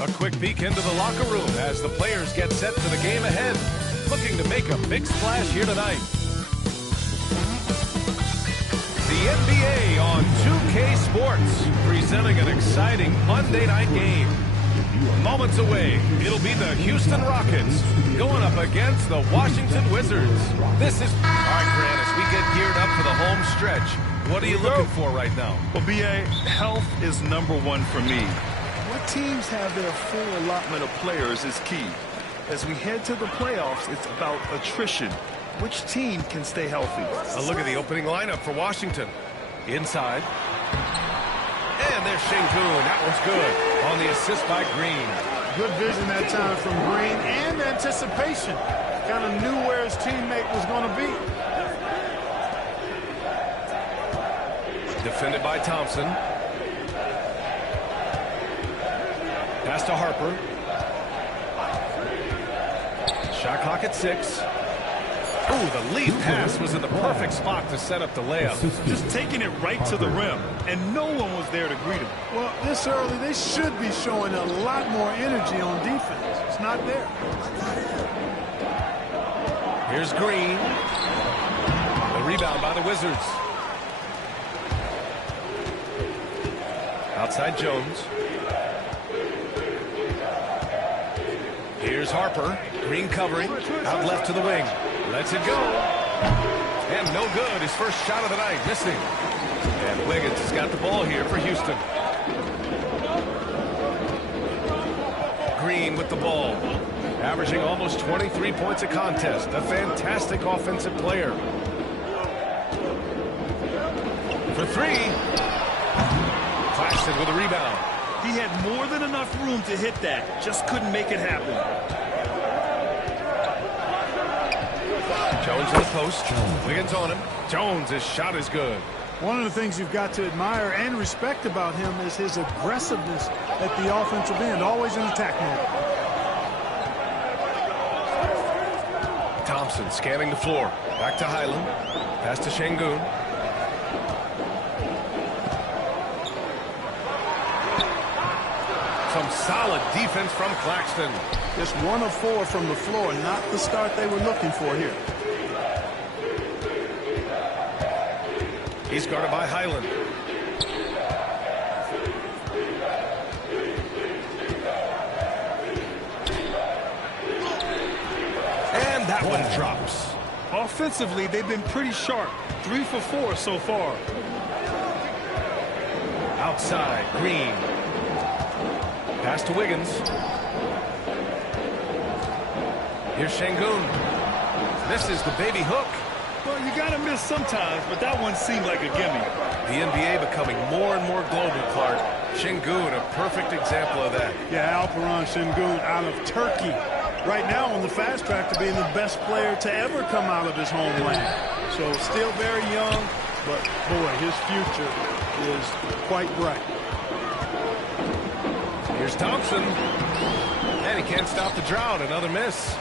A quick peek into the locker room as the players get set for the game ahead. Looking to make a big splash here tonight. The NBA on 2K Sports, presenting an exciting Monday night game. Moments away, it'll be the Houston Rockets going up against the Washington Wizards. This is... All right, Grant, as we get geared up for the home stretch, what are you looking for right now? Well, B.A., health is #1 for me. What teams have their full allotment of players is key. As we head to the playoffs, it's about attrition. Which team can stay healthy? A look at the opening lineup for Washington. Inside. And there's Şengün. That one's good. On the assist by Green. Good vision that time from Green and anticipation. Kind of knew where his teammate was going to be. Defended by Thompson. Pass to Harper. Shot clock at 6. Ooh, the lead pass was in the perfect spot to set up the layup. Just taking it right to the rim, and no one was there to greet him. Well, this early, they should be showing a lot more energy on defense. It's not there. Here's Green. The rebound by the Wizards. Outside Jones. Here's Harper. Green covering. Out left to the wing. Lets it go. And no good. His first shot of the night. Missing. And Wiggins has got the ball here for Houston. Green with the ball. Averaging almost 23 points a contest. A fantastic offensive player. For 3. Claxton with a rebound. He had more than enough room to hit that. Just couldn't make it happen. Jones in the post. Wiggins on him. Jones, his shot is good. One of the things you've got to admire and respect about him is his aggressiveness at the offensive end. Always in attack mode. Thompson scanning the floor. Back to Highland. Pass to Şengün. Some solid defense from Claxton. Just 1 of 4 from the floor. Not the start they were looking for here. He's guarded by Highland. And that one drops. Offensively, they've been pretty sharp. 3 for 4 so far. Outside, Green. Pass to Wiggins. Here's Şengün. Misses the baby hook. Well, you got to miss sometimes, but that one seemed like a gimme. The NBA becoming more and more global, Clark. Şengün, a perfect example of that. Yeah, Alperen Şengün out of Turkey. Right now on the fast track to being the best player to ever come out of his homeland. So still very young, but boy, his future is quite bright. Here's Thompson. And he can't stop the drought. Another miss.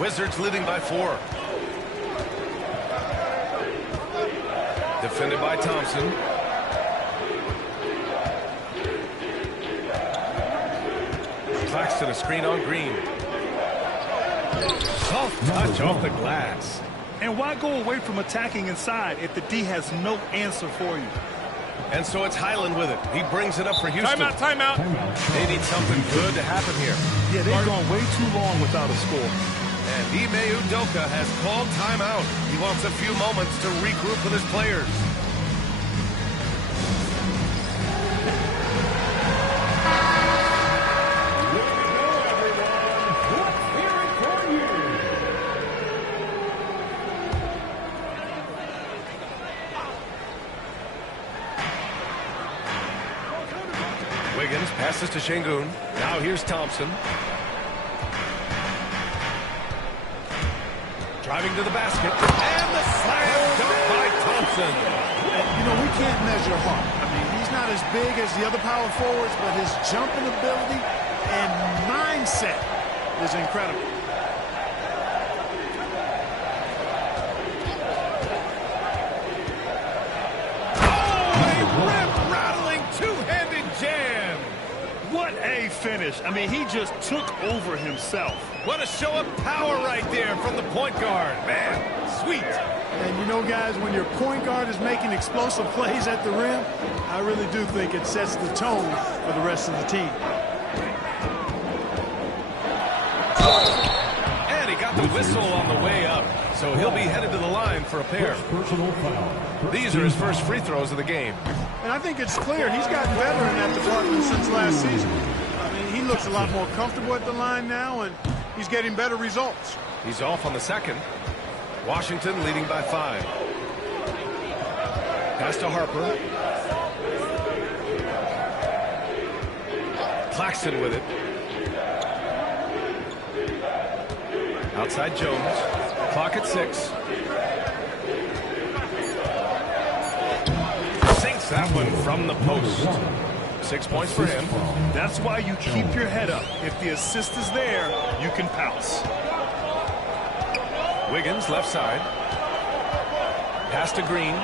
Wizards leading by 4. Defended by Thompson. Claxton a screen on Green. Soft touch off the glass. And why go away from attacking inside if the D has no answer for you? And so it's Highland with it. He brings it up for Houston. Timeout. They need something good to happen here. Yeah, they've gone way too long without a score. And Ime Udoka has called timeout. He wants a few moments to regroup with his players. Wiggins passes to Şengün. Now here's Thompson. Driving to the basket. And the slam dunk by Thompson. You know, we can't measure Hart. I mean, he's not as big as the other power forwards, but his jumping ability and mindset is incredible. finish. I mean, he just took over himself. What a show of power right there from the point guard. Man, sweet. And you know, guys, when your point guard is making explosive plays at the rim, I really do think it sets the tone for the rest of the team. And he got the whistle on the way up, so he'll be headed to the line for a pair. These are his first free throws of the game. And I think it's clear he's gotten better in that department since last season. I mean, he looks a lot more comfortable at the line now, and he's getting better results. He's off on the second. Washington leading by 5. Pass to Harper. Claxton with it. Outside Jones. Clock at 6. Sinks that one from the post. 6 points for him. That's why you keep your head up. If the assist is there, you can pounce. Wiggins, left side. Pass to Green.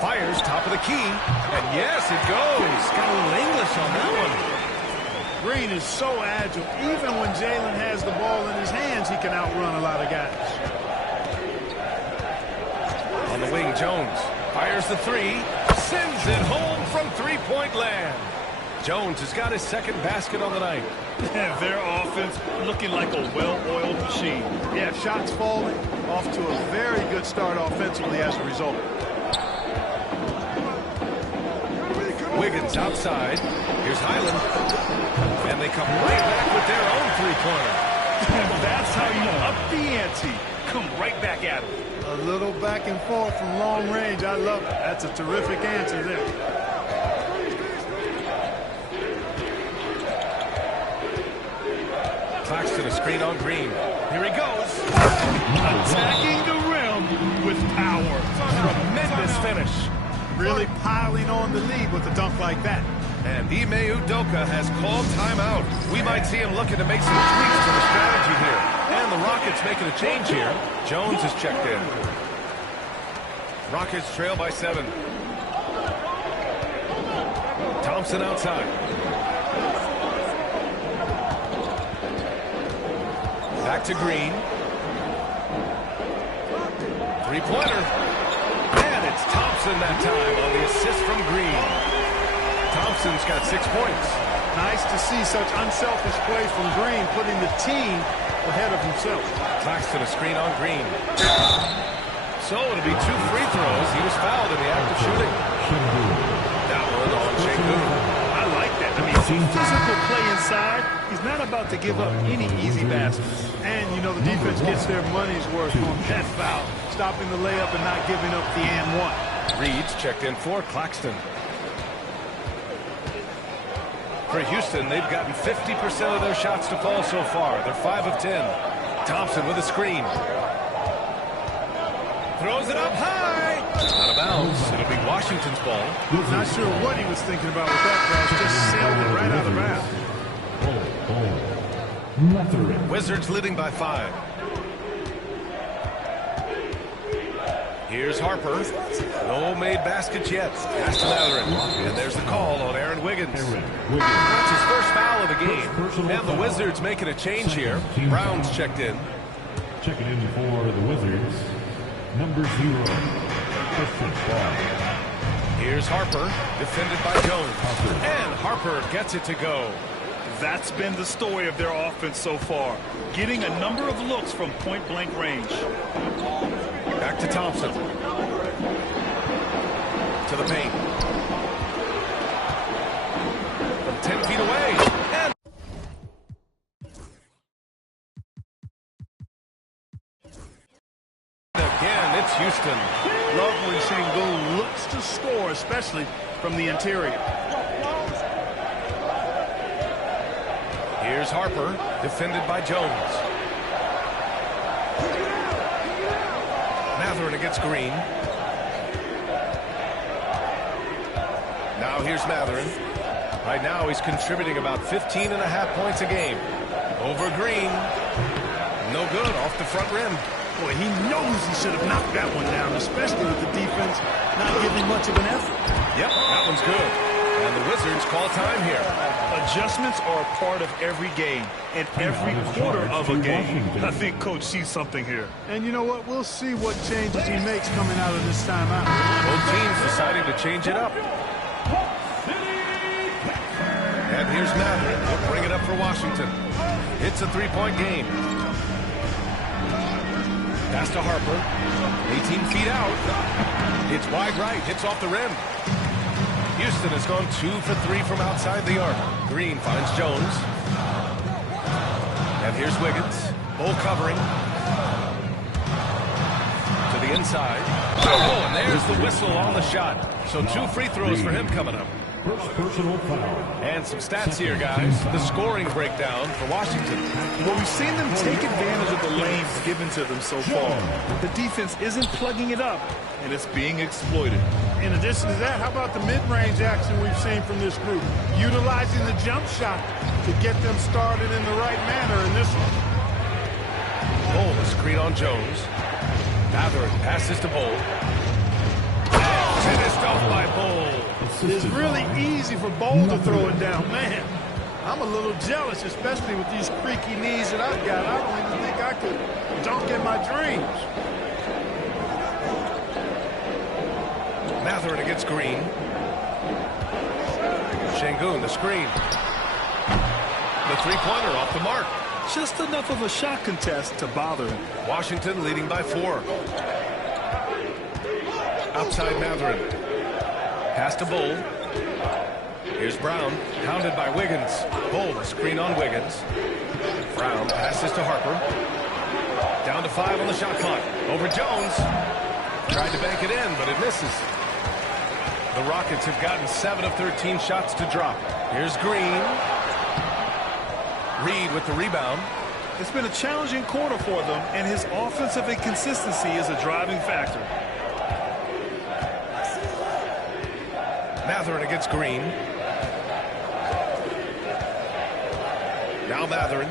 Fires, top of the key. And yes, it goes. Got a little English on that one. Green is so agile. Even when Jalen has the ball in his hands, he can outrun a lot of guys. On the wing, Jones fires the 3. Sends it home from three-point land. Jones has got his second basket on the night. Their offense looking like a well-oiled machine. Yeah, shots falling, off to a very good start offensively as a result. Wiggins outside. Here's Highland. And they come right back with their own three-pointer. That's how you up the ante. Come right back at him. A little back and forth from long range. I love it. That's a terrific answer there. Claxton, a screen on Green. Here he goes. Attacking the rim with power. Tremendous finish. Really piling on the lead with a dunk like that. And Ime Udoka has called timeout. We might see him looking to make some tweaks to the strategy here. And the Rockets making a change here. Jones is checked in. Rockets trail by 7. Thompson outside. Back to Green. Three-pointer. And it's Thompson that time on the assist from Green. Thompson's got 6 points. Nice to see such unselfish plays from Green, putting the team ahead of himself. Claxton, a screen on Green. So it'll be 2 free throws. He was fouled in the act of shooting. That one on Şengün. I like that. I mean, some physical play inside. He's not about to give up any easy baskets. And, you know, the defense gets their money's worth on that foul. Stopping the layup and not giving up the and one. Reed's checked in for Claxton. For Houston, they've gotten 50% of their shots to fall so far. They're 5 of 10. Thompson with a screen. Throws it up high. Out of bounds. It'll be Washington's ball. Not sure what he was thinking about with that pass. Just sailed it right out of bounds. Wizards leading by 5. Here's Harper. No made baskets yet. Pass to Matherin. And there's the call on Aaron Wiggins. That's his first foul of the game. And the Wizards making a change here. Brown's checked in. Checking in for the Wizards, number 0, Christian Paul. Here's Harper, defended by Jones. And Harper gets it to go. That's been the story of their offense so far. Getting a number of looks from point-blank range. Back to Thompson. To the paint. From 10 feet away. And again, it's Houston. Love when Şengün looks to score, especially from the interior. Here's Harper, defended by Jones. Matherin against Green. Now here's Matherin. Right now he's contributing about 15.5 points a game. Over Green. No good, off the front rim. Boy, he knows he should have knocked that one down, especially with the defense not giving much of an effort. Yep, that one's good. And the Wizards call time here. Adjustments are a part of every game and every quarter of a game. I think Coach sees something here. And you know what? We'll see what changes he makes coming out of this timeout. Both teams deciding to change it up. And here's Mather. He'll bring it up for Washington. It's a three-point game. Pass to Harper. 18 feet out. It's wide right. Hits off the rim. Houston has gone 2 for 3 from outside the arc. Green finds Jones. And here's Wiggins. Bull covering. To the inside. Oh, and there's the whistle on the shot. So 2 free throws for him coming up. First personal foul. And some stats here, guys. The scoring breakdown for Washington. Well, we've seen them take advantage of the lanes given to them so far. The defense isn't plugging it up, and it's being exploited. In addition to that, how about the mid-range action we've seen from this group? Utilizing the jump shot to get them started in the right manner in this one. Bull, the screen on Jones. Mather passes to Bull. Finished off by Bull. It's really easy for Bull to throw it down. Man, I'm a little jealous, especially with these creaky knees that I've got. I don't even think I could dunk in my dreams. Mather against Green. Şengün, the screen. The three-pointer off the mark. Just enough of a shot contest to bother him. Washington leading by 4. Outside Mather. Pass to Bull. Here's Brown, pounded by Wiggins. Bull, the screen on Wiggins. Brown passes to Harper. Down to 5 on the shot clock. Over Jones. Tried to bank it in, but it misses. The Rockets have gotten 7 of 13 shots to drop. Here's Green. Reed with the rebound. It's been a challenging quarter for them, and his offensive inconsistency is a driving factor. Mathurin against Green. Now Mathurin.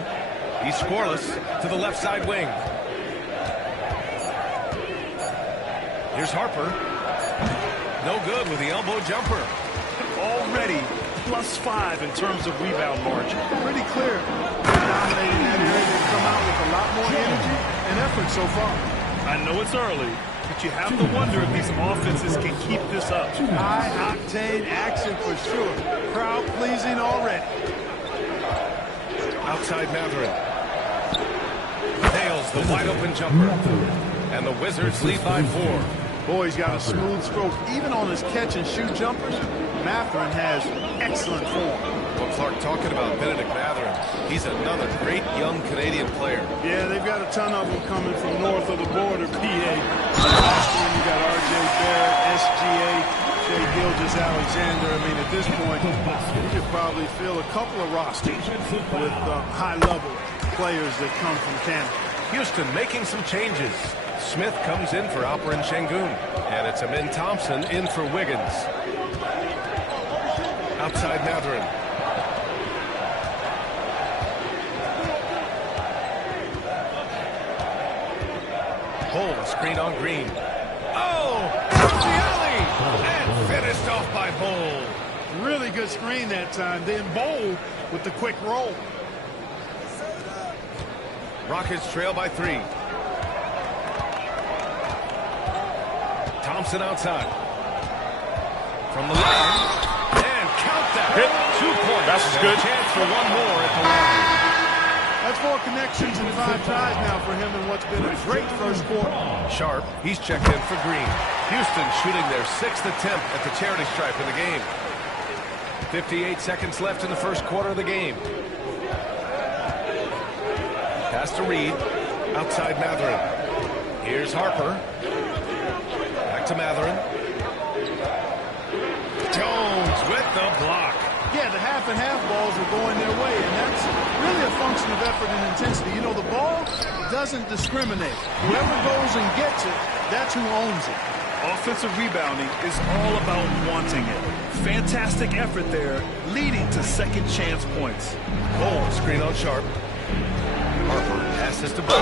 He's scoreless to the left side wing. Here's Harper. No good with the elbow jumper. Already +5 in terms of rebound margin. Pretty clear. They're dominating that area. They've come out with a lot more energy and effort so far. I know it's early, but you have to wonder if these offenses can keep this up. High-octane action for sure. Crowd-pleasing already. Outside Mathurin. Nails the wide-open jumper. And the Wizards lead by 4. Boy, he's got a smooth stroke. Even on his catch-and-shoot jumpers, Mathurin has excellent form. Well, Clark, talking about Benedict Mathurin, he's another great young Canadian player. Yeah, they've got a ton of them coming from north of the border, PA. Boston, you got R.J. Barrett, SGA, Shai Gilgeous-Alexander. I mean, at this point, you could probably fill a couple of rosters with high-level players that come from Canada. Houston making some changes. Smith comes in for Alperen Şengün. And it's Amin Thompson in for Wiggins. Outside Mathurin. Bull, a screen on Green. Oh! The alley! And finished off by Bull. Really good screen that time. Then Bull with the quick roll. Rockets trail by 3. Thompson outside. From the line. And count that. Hit. 2 points. That's good. Chance for one more at the line. That's 4 connections and 5 tries now for him in what's been a great first quarter. Sharp, he's checked in for Green. Houston shooting their 6th attempt at the charity stripe in the game. 58 seconds left in the first quarter of the game. Pass to Reed. Outside Mathurin. Here's Harper. Back to Mathurin. Jones with the block. Yeah, the half-and-half balls are going their way, and that's really a function of effort and intensity. You know, the ball doesn't discriminate. Whoever goes and gets it, that's who owns it. Offensive rebounding is all about wanting it. Fantastic effort there, leading to second chance points. Bull, screen on Sharp. Harper passes to Bull.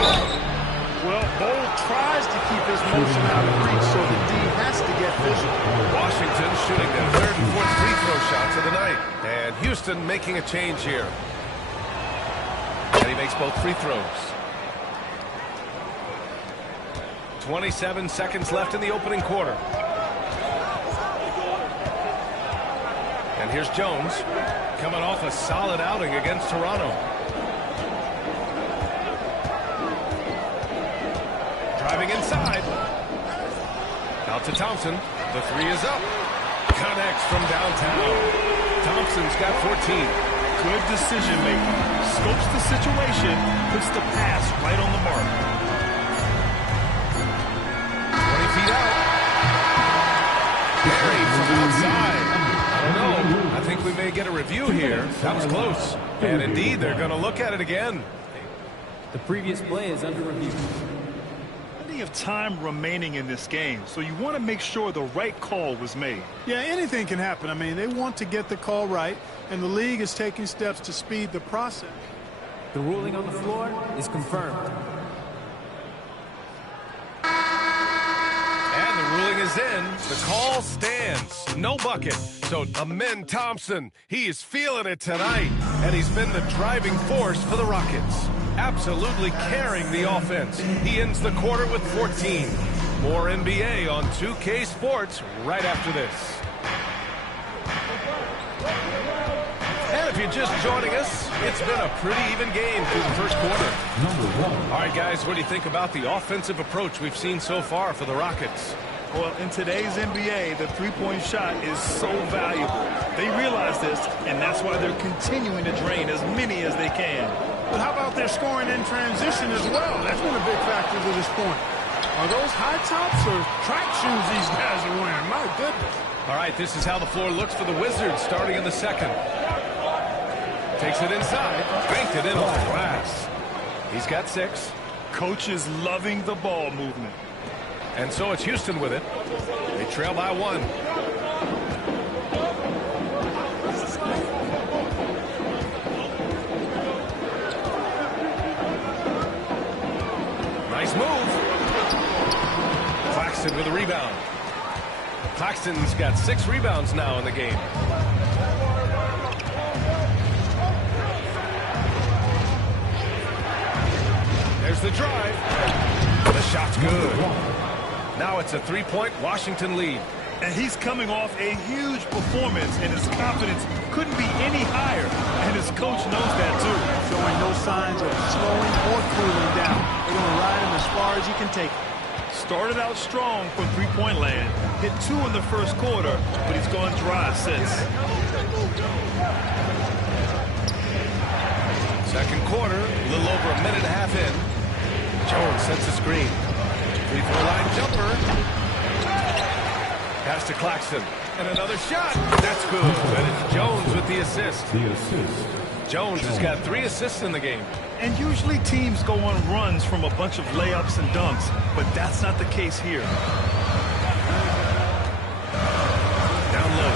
Well, Bold tries to keep his motion out of reach, so the D has to get physical. Washington shooting their third and fourth free throw shots of the night. And Houston making a change here. And he makes both free throws. 27 seconds left in the opening quarter. And here's Jones, coming off a solid outing against Toronto. Driving inside. Out to Thompson. The three is up. Connects from downtown. Thompson's got 14. Good decision making. Scopes the situation, puts the pass right on the mark. 20 feet out. Buried from outside. I don't know. I think we may get a review here. That was close. And indeed, they're going to look at it again. The previous play is under review. Plenty of time remaining in this game, so you want to make sure the right call was made. Yeah, anything can happen. I mean, they want to get the call right, and the league is taking steps to speed the process. The ruling on the floor is confirmed. And the ruling is in. The call stands. No bucket. So Amin Thompson, he is feeling it tonight. And he's been the driving force for the Rockets. Absolutely carrying the offense. He ends the quarter with 14. More NBA on 2K Sports right after this. And if you're just joining us, it's been a pretty even game through the first quarter. All right, guys, what do you think about the offensive approach we've seen so far for the Rockets? Well, in today's NBA, the three-point shot is so valuable. They realize this, and that's why they're continuing to drain as many as they can. But how about their scoring in transition as well? That's been a big factor to this point. Are those high tops or track shoes these guys are wearing? My goodness. All right, this is how the floor looks for the Wizards starting in the second. Takes it inside, banked it in on the glass. He's got 6. Coach is loving the ball movement. And so it's Houston with it. They trail by 1. Nice move. Claxton with a rebound. Claxton's got 6 rebounds now in the game. There's the drive. The shot's good. Now it's a 3-point Washington lead. And he's coming off a huge performance, and his confidence couldn't be any higher. And his coach knows that, too. Showing no signs of slowing or cooling down. They're going to ride him as far as you can take. Started out strong from three-point land. Hit 2 in the first quarter, but he's gone dry since. Second quarter, a little over a minute and a half in. Jones sets the screen. Free throw line jumper. Pass to Claxton. And another shot. That's good. And it's Jones with the assist. Jones has got 3 assists in the game. And usually teams go on runs from a bunch of layups and dunks, but that's not the case here. Down low.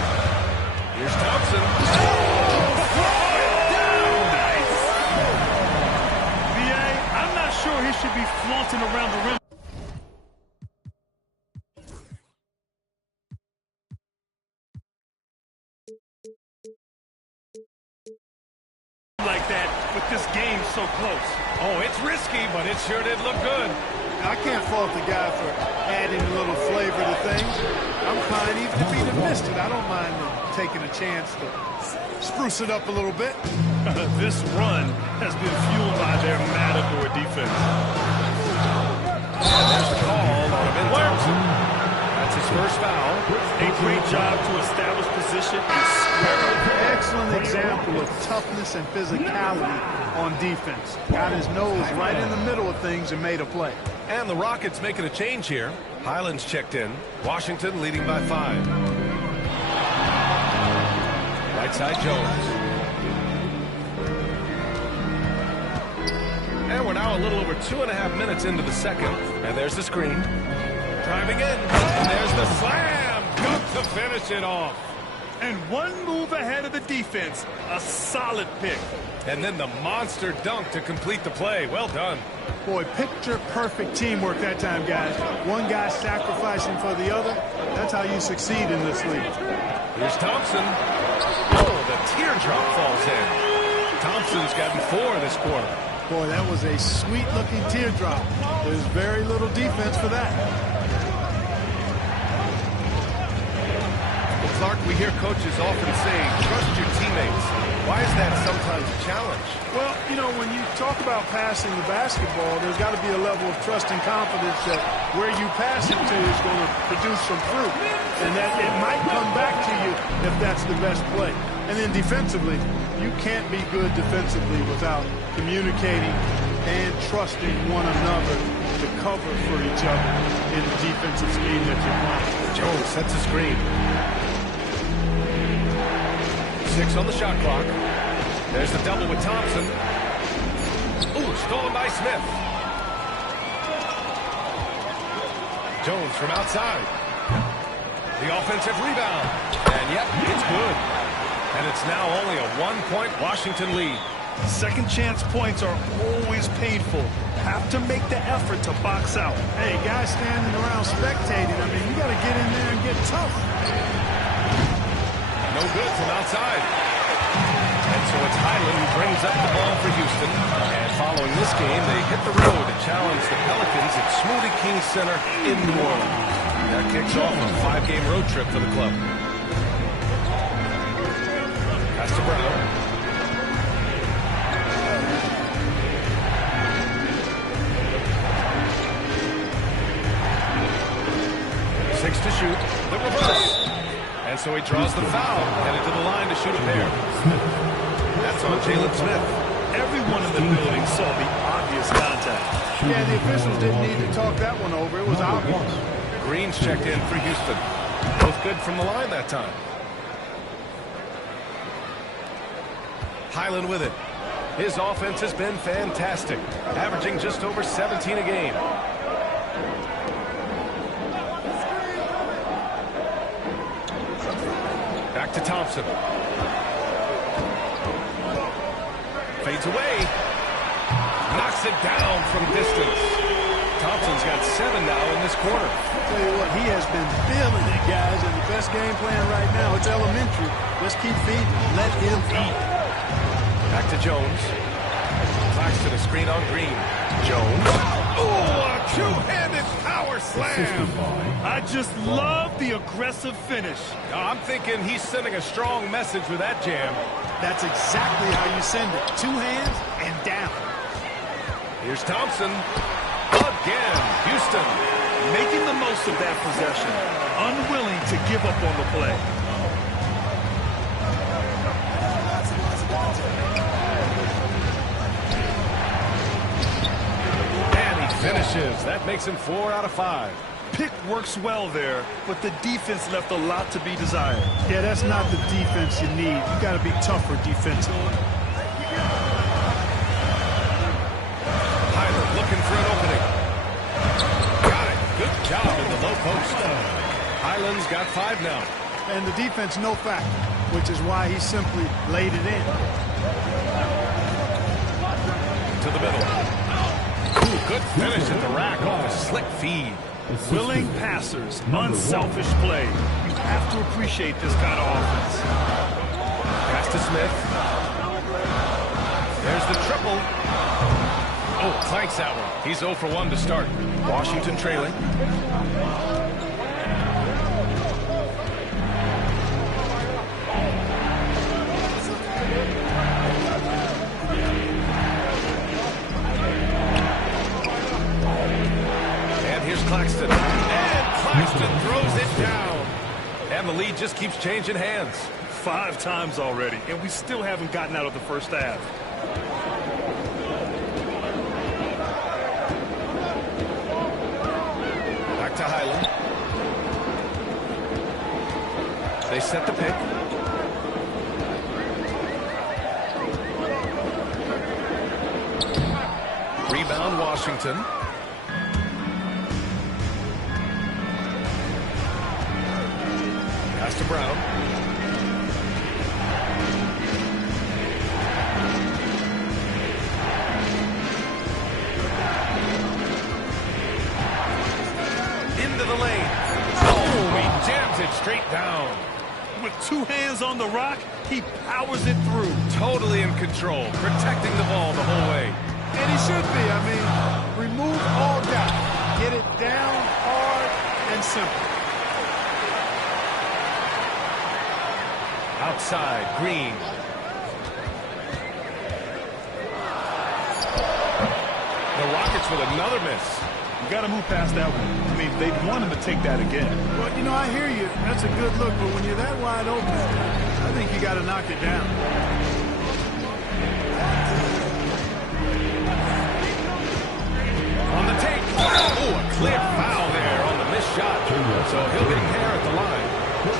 Here's Thompson. Nice. VA, I'm not sure he should be flaunting around the rim like that with this game so close. Oh, it's risky, but it sure did look good. I can't fault the guy for adding a little flavor to things. I'm fine even if he missed it. I don't mind taking a chance to spruce it up a little bit. This run has been fueled by their Matador defense. And there's the call on Amin Thompson. That's his first foul. A great job to establish position and square up. Excellent example of toughness and physicality on defense. Got his nose right in the middle of things and made a play. And the Rockets making a change here. Highland's checked in. Washington leading by 5. Right side Jones. And we're now a little over 2.5 minutes into the second. And there's the screen. Driving in. And there's the slam. Good to finish it off. And one move ahead of the defense. A solid pick. And then the monster dunk to complete the play. Well done. Boy, picture-perfect teamwork that time, guys. One guy sacrificing for the other. That's how you succeed in this league. Here's Thompson. Oh, the teardrop falls in. Thompson's gotten 4 this quarter. Boy, that was a sweet-looking teardrop. There's very little defense for that. Well, Clark, we hear coaches often say, trust your teammates. Why is that sometimes a challenge? Well, you know, when you talk about passing the basketball, there's got to be a level of trust and confidence that where you pass it to is going to produce some fruit, and that it might come back to you if that's the best play. And then defensively, you can't be good defensively without communicating and trusting one another to cover for each other in the defensive scheme that you're playing. Jones sets a screen. 6 on the shot clock. There's the double with Thompson. Ooh, stolen by Smith. Jones from outside. The offensive rebound. And yep, it's good. And it's now only a 1-point Washington lead. Second chance points are always painful. Have to make the effort to box out. Hey, guys standing around spectating, I mean, you got to get in there and get tough. No good from outside. And so it's Highland who brings up the ball for Houston. And following this game, they hit the road to challenge the Pelicans at Smoothie King Center in New Orleans. That kicks off a 5-game road trip for the club. Pass to Brown. Six to shoot. The reverse. And so he draws the foul, headed to the line to shoot a pair. That's on Jalen Smith. Everyone in the building saw the obvious contact. Yeah, the officials didn't need to talk that one over. It was obvious. Green's checked in for Houston. Both good from the line that time. Highland with it. His offense has been fantastic, averaging just over 17 a game. Back to Thompson. Fades away. Knocks it down from distance. Thompson's got 7 now in this quarter. I'll tell you what, he has been feeling it, guys, and the best game plan right now, it's elementary. Just keep feeding. Let him eat. Back to Jones. Claxton a screen on Green. Jones. Oh, a two-handed power slam. I just love the aggressive finish. I'm thinking he's sending a strong message with that jam. That's exactly how you send it. 2 hands and down. Here's Thompson. Again, Houston. Making the most of that possession. Unwilling to give up on the play. Finishes. That makes him 4 out of 5. Pick works well there, but the defense left a lot to be desired. Yeah, that's not the defense you need. You got to be tougher defensively. Highland looking for an opening. Got it. Good job in the low post. Highland's got 5 now. And the defense no factor, which is why he simply laid it in. To the middle. Ooh, good finish at the rack off a slick feed. Willing passers, unselfish play. You have to appreciate this kind of offense. Pass to Smith. There's the triple. Oh, clanks that one. He's 0 for 1 to start. Washington trailing. Claxton. And Claxton throws it down. And the lead just keeps changing hands. 5 times already, and we still haven't gotten out of the first half. Back to Highland. They set the pick. Rebound, Washington. Pass to Brown. it straight down. With two hands on the rock, he powers it through. Totally in control, protecting the ball the whole way. And he should be. I mean, remove all doubt. Get it down hard and simple. Outside, Green. The Rockets with another miss. You got to move past that one. I mean, they'd want him to take that again. Well, you know, I hear you. That's a good look, but when you're that wide open, I think you got to knock it down. On the take. Oh, a clear foul there on the missed shot. So he'll get a pair at the line. The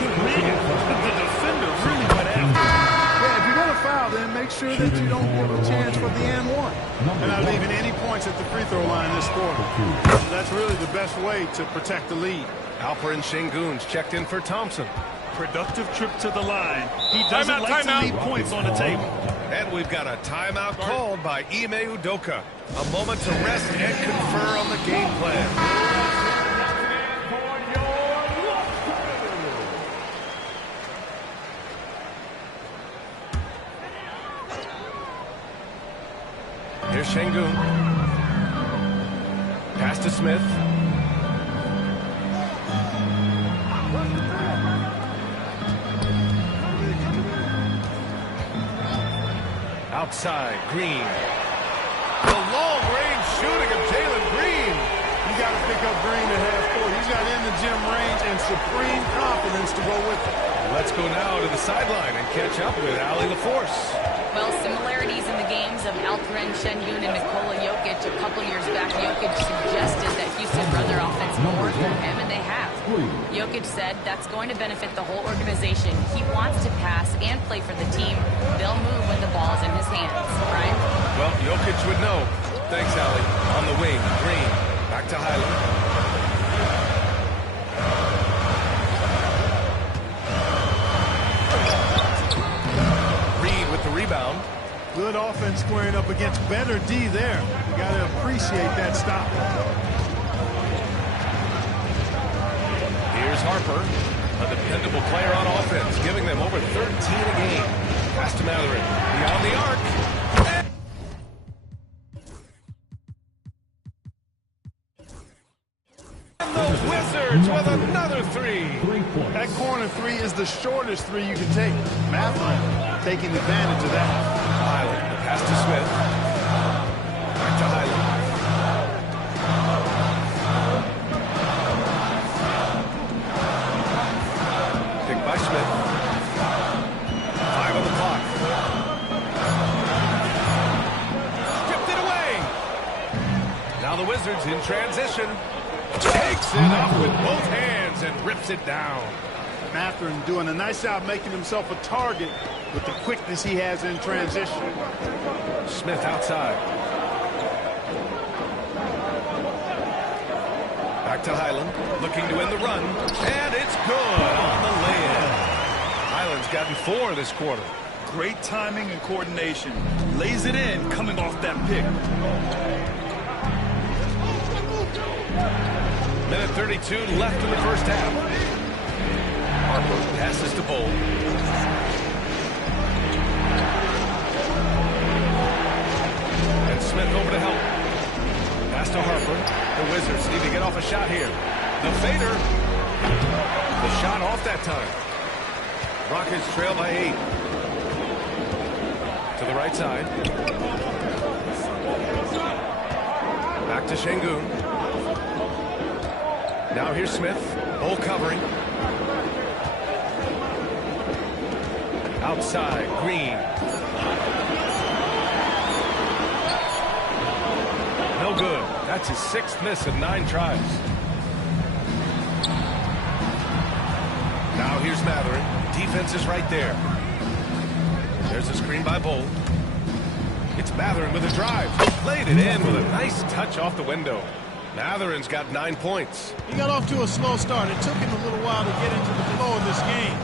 defender really went after him. Yeah, if you're going to foul, then make sure that you don't give a chance for the and one. They're not leaving any points at the free throw line this quarter. So that's really the best way to protect the lead. Alper and Şengün's checked in for Thompson. Productive trip to the line. He doesn't like to leave points on the table. And we've got a timeout called by Ime Udoka. A moment to rest and confer on the game plan. Here's Şengün. Pass to Smith. Outside, Green. The long-range shooting of Jalen Green. You got to pick up Green at half court. He's got in the gym range and supreme confidence to go with it. Let's go now to the sideline and catch up with Allie LaForce. Well, similarities in the games of Alperen Şengün and Nikola Jokic. A couple years back, Jokic suggested that Houston run their offense more through him, and they have. Jokic said that's going to benefit the whole organization. He wants to pass and play for the team. They'll move when the ball's in his hands. Brian? Well, Jokic would know. Thanks, Allie. On the wing, Green. Back to Highland. Rebound. Good offense squaring up against better D there. You got to appreciate that stop. Here's Harper, a dependable player on offense, giving them over 13 a game. Pass to Mathurin, beyond the arc. And the Wizards with another three. That corner three is the shortest three you can take. Mathurin taking advantage of that. Highland, the pass to Smith. Back to Highland. Picked by Smith. 5 on the clock. Stripped it away. Now the Wizards in transition. Takes it up with both hands and rips it down. Mathurin doing a nice job making himself a target with the quickness he has in transition. Smith outside. Back to Highland, looking to end the run. And it's good on the lay-in. Highland's gotten 4 this quarter. Great timing and coordination. Lays it in, coming off that pick. Minute 32 left in the first half. Harper passes to Bowl. And Smith over to help. Pass to Harper. The Wizards need to get off a shot here. The fader. The shot off that time. Rockets trail by 8. To the right side. Back to Şengün. Now here's Smith. Bowl covering. Outside, Green. No good. That's his 6th miss in 9 tries. Now here's Mathurin. Defense is right there. There's a screen by Bowl. It's Mathurin with a drive. Played it in with a nice touch off the window. Mathurin's got 9 points. He got off to a slow start. It took him a little while to get into the flow of this game.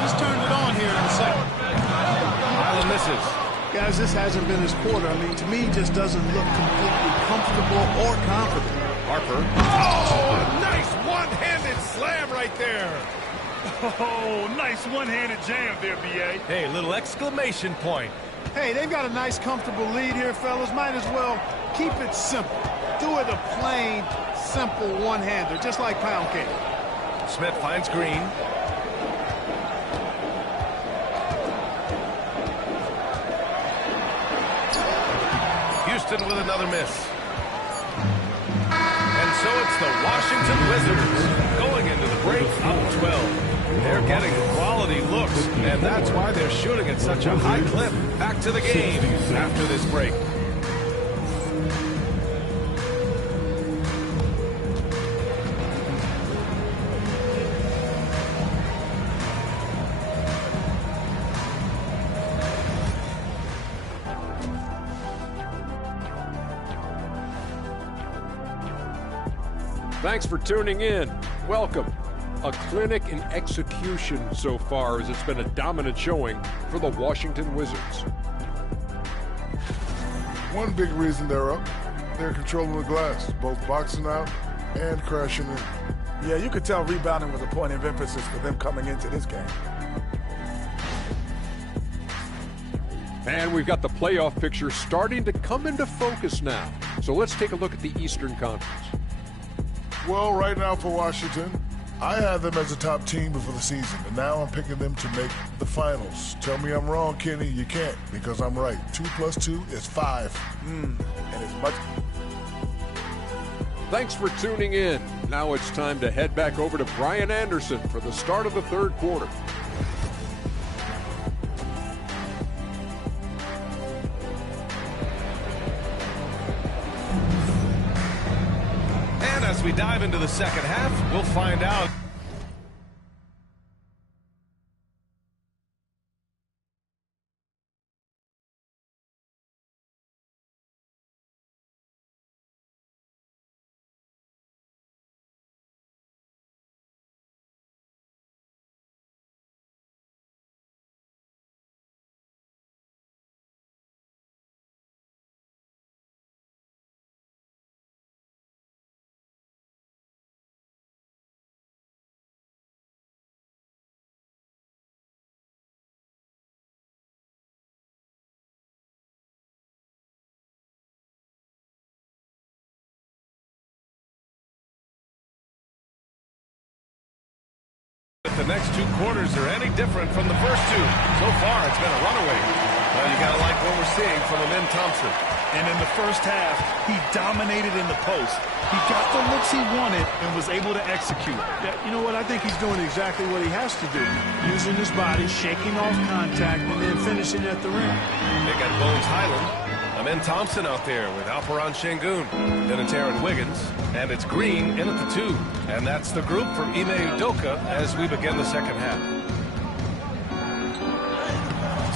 He's turned it on here in the second. Highland misses. Guys, this hasn't been his quarter. I mean, to me, he just doesn't look completely comfortable or confident. Harper. Oh, a nice one-handed slam right there. Oh, nice one-handed jam there, B.A. Hey, little exclamation point. Hey, they've got a nice, comfortable lead here, fellas. Might as well keep it simple. Do it a plain, simple one-hander, just like pound cake. Smith finds Green. Houston with another miss. And so it's the Washington Wizards going into the break up 12. They're getting quality looks, and that's why they're shooting at such a high clip. Back to the game after this break. Thanks for tuning in. Welcome. A clinic in execution so far, as it's been a dominant showing for the Washington Wizards. One big reason they're up, they're controlling the glass, both boxing out and crashing in. Yeah, you could tell rebounding was a point of emphasis for them coming into this game. And we've got the playoff picture starting to come into focus now. So let's take a look at the Eastern Conference. Well, right now for Washington, I had them as a top team before the season, and now I'm picking them to make the finals. Tell me I'm wrong, Kenny. You can't, because I'm right. 2 plus 2 is 5. And it's much. Thanks for tuning in. Now it's time to head back over to Brian Anderson for the start of the third quarter. And as we dive into the second half, we'll find out. If the next 2 quarters are any different from the first 2, so far it's been a runaway. Well, you got to like what we're seeing from Amin Thompson. And in the first half, he dominated in the post. He got the looks he wanted and was able to execute. Yeah, you know what? I think he's doing exactly what he has to do. Using his body, shaking off contact, and then finishing at the rim. They got Bones Highland. Amin Thompson out there with Alperen Şengün. Then it's Aaron Wiggins. And it's Green in at the 2. And that's the group for Ime Udoka as we begin the second half.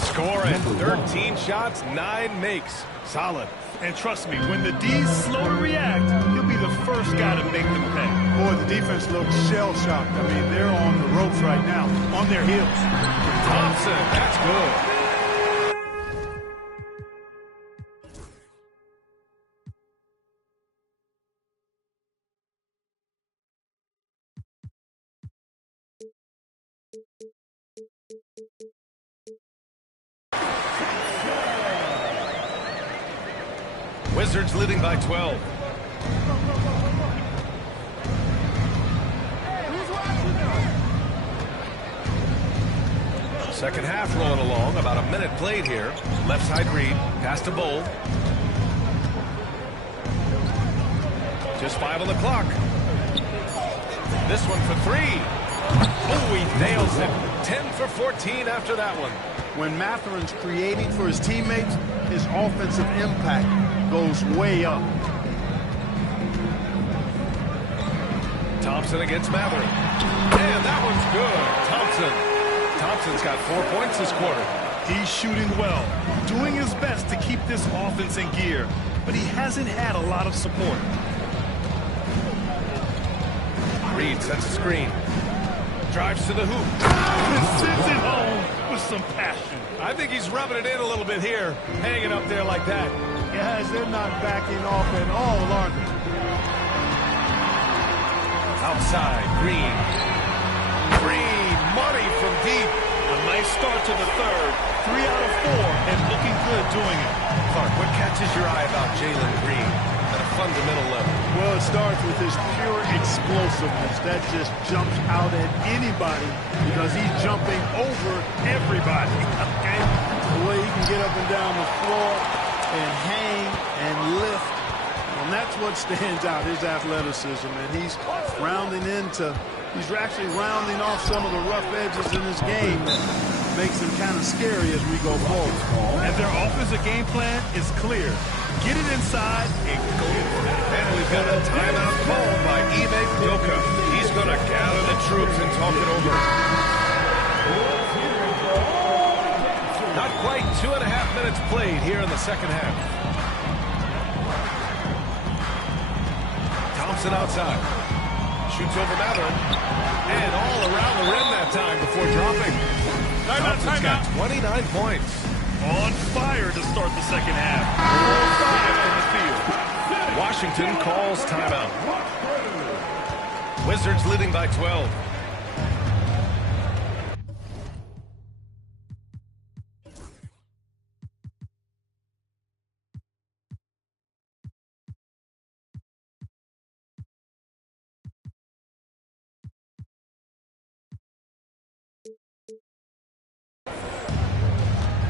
Scoring 13 shots, 9 makes. Solid. And trust me, when the D's slow to react, he'll be the first guy to make them pay. Boy, the defense looks shell-shocked. I mean, they're on the ropes right now, on their heels. Thompson, that's good. Wizards leading by 12. Second half rolling along. About a minute played here. Left side read. Pass to Bowl. Just 5 on the clock. This one for 3. Oh, he nails it. 10 for 14 after that one. When Matherin's creating for his teammates, his offensive impact goes way up. Thompson against Matherin. And that one's good. Thompson's got 4 points this quarter. He's shooting well, doing his best to keep this offense in gear, but he hasn't had a lot of support. Reed sets a screen. Drives to the hoop. And sends it home with some passion. I think he's rubbing it in a little bit here, hanging up there like that. Guys, they're not backing off at all, are they? Outside, Green. Green nice start to the third. 3 out of 4 and looking good doing it. Clark, what catches your eye about Jalen Green at a fundamental level? Well, it starts with his pure explosiveness. That just jumps out at anybody because he's jumping over everybody. Okay? The way he can get up and down the floor and hang and lift. And that's what stands out, his athleticism. And he's actually rounding off some of the rough edges in his game that makes him kind of scary as we go forward. And their offensive game plan is clear. Get it inside and go for it. And we've got a timeout called by Ime Udoka. He's going to gather the troops and talk it over. Not quite 2.5 minutes played here in the second half. Thompson outside. Shoots over Matherin. And all around the rim that time before dropping. Thompson's got 29 points. On fire to start the second half. 4-5 from the field. Washington calls timeout. Wizards leading by 12.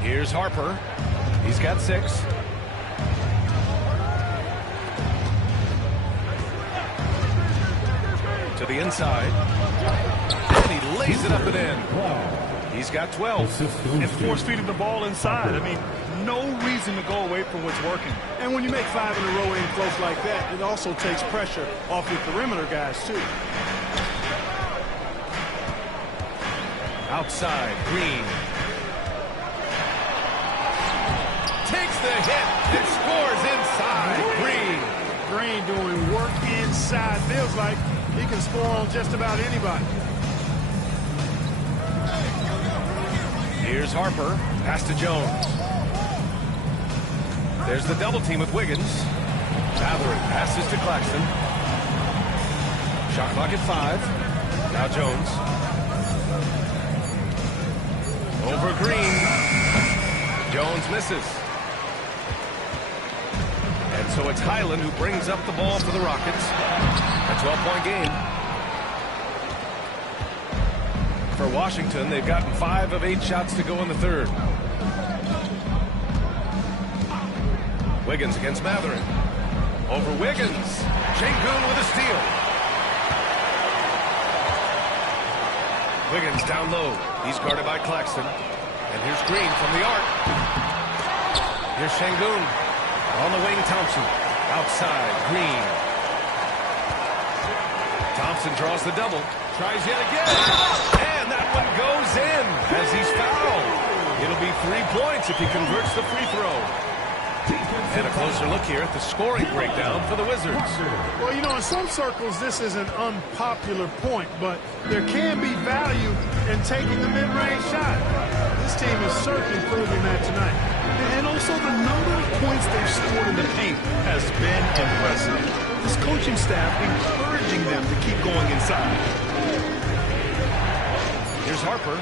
Here's Harper. He's got 6. To the inside. And he lays it up and in. He's got 12. And force-feeding the ball inside. I mean, no reason to go away from what's working. And when you make 5 in a row in close like that, it also takes pressure off your perimeter guys, too. Outside, Green. Takes the hit and scores inside. Green doing work inside. Feels like he can score on just about anybody. Here's Harper. Pass to Jones. There's the double team with Wiggins. Matherin passes to Claxton. Shot clock at 5. Now Jones. Over Green. Jones misses. And so it's Highland who brings up the ball for the Rockets. A 12-point game. For Washington, they've gotten 5 of 8 shots to go in the third. Wiggins against Matherin. Over Wiggins. Şengün with a steal. Wiggins down low. He's guarded by Claxton. And here's Green from the arc. Here's Şengün. On the wing, Thompson. Outside, Green. Thompson draws the double. Tries yet again. And that one goes in as he's fouled. It'll be 3 points if he converts the free throw. And a closer look here at the scoring breakdown for the Wizards. Well, you know, in some circles, this is an unpopular point, but there can be value in taking the mid-range shot. This team is certainly proving that tonight. And also the number of points they've scored in the paint has been impressive. This coaching staff encouraging them to keep going inside. Here's Harper.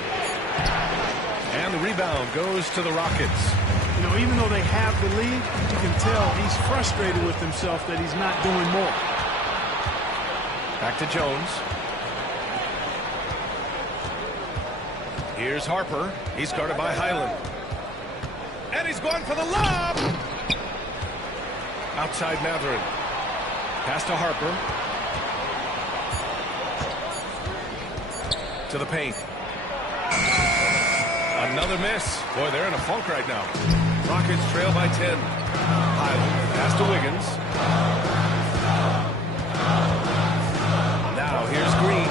And the rebound goes to the Rockets. You know, even though they have the lead, you can tell he's frustrated with himself that he's not doing more. Back to Jones. Here's Harper. He's guarded by Highland. And he's going for the lob. Outside Matherin. Pass to Harper. To the paint. Another miss. Boy, they're in a funk right now. Rockets trail by 10. Highland. Pass to Wiggins. Now here's Green.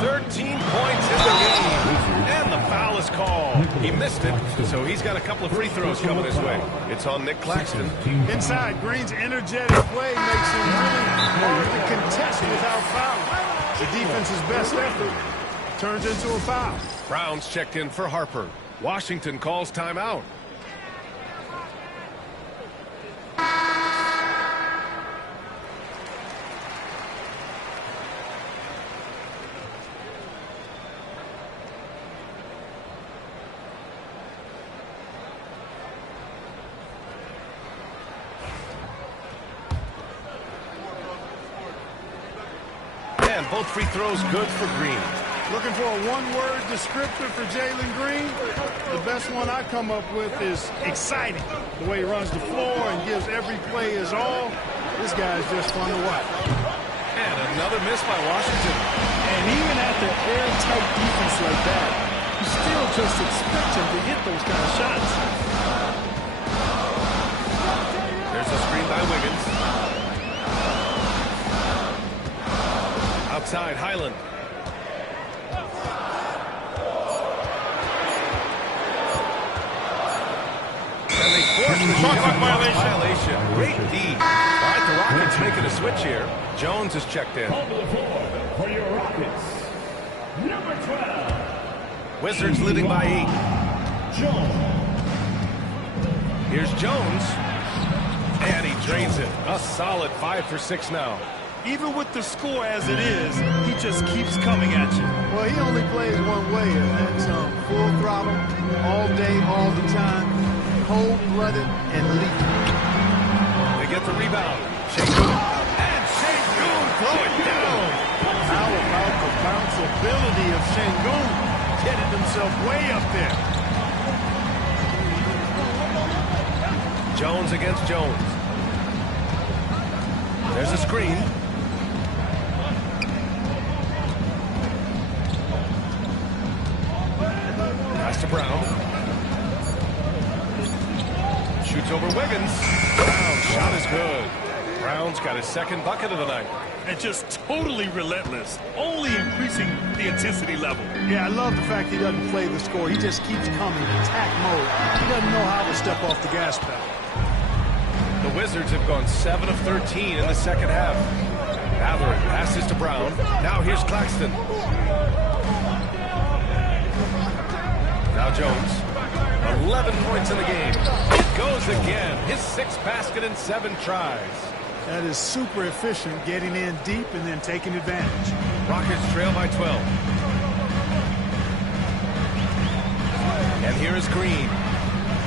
13 points in the game. And the foul is called. He missed it, so he's got a couple of free throws coming his way. It's on Nick Claxton. Inside, Green's energetic play makes him really hard to contest without fouling. The defense's best effort turns into a foul. Brown's checked in for Harper. Washington calls timeout. And both free throws good for Green. Looking for a one-word descriptor for Jalen Green? The best one I come up with is exciting. The way he runs the floor and gives every play his all. This guy is just fun to watch. And another miss by Washington. And even at the airtight defense like that, you still just expect him to hit those kind of shots. There's a screen by Wiggins. Outside, Highland. And they force the shot clock violation. Great D. All right, the Rockets making a switch here. Jones is checked in. On the floor for your Rockets, number 12. Wizards leading by 8. Jones. Here's Jones. And he drains it. A solid 5 for 6 now. Even with the score as it is, he just keeps coming at you. Well, he only plays one way, and that's full throttle, all day, all the time, cold-blooded and lethal. They get the rebound. Sengun. And Sengun throw it down. How about the bounceability of Sengun? Getting himself way up there. Jones against Jones. There's a screen. Pass to Brown. Shoots over Wiggins. Brown's shot is good. Brown's got his second bucket of the night. And just totally relentless, only increasing the intensity level. Yeah, I love the fact he doesn't play the score. He just keeps coming, attack mode. He doesn't know how to step off the gas pedal. The Wizards have gone 7 of 13 in the second half. Mathurin passes to Brown. Now here's Claxton. Now Jones. 11 points in the game. It goes again. His 6th basket in 7 tries. That is super efficient, getting in deep and then taking advantage. Rockets trail by 12. And here is Green.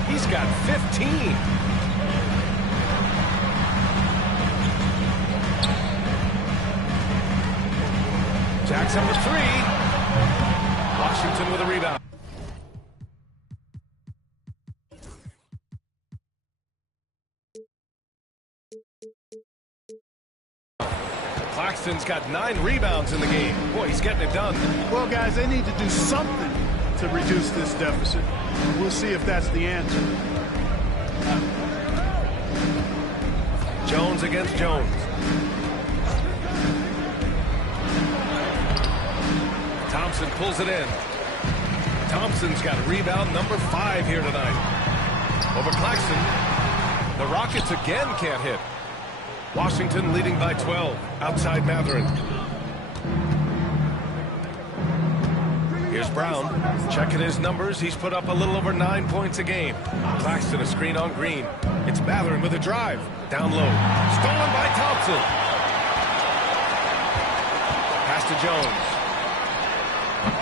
He's got 15. Jackson with 3. Washington with a rebound. Claxton's got 9 rebounds in the game. Boy, he's getting it done. Well, guys, they need to do something to reduce this deficit. We'll see if that's the answer. Jones against Jones. Thompson pulls it in. Thompson's got rebound number 5 here tonight. Over Claxton. The Rockets again can't hit. Washington leading by 12. Outside Mathurin. Here's Brown. Checking his numbers. He's put up a little over 9 points a game. Claxton a screen on Green. It's Mathurin with a drive. Down low. Stolen by Thompson. Pass to Jones.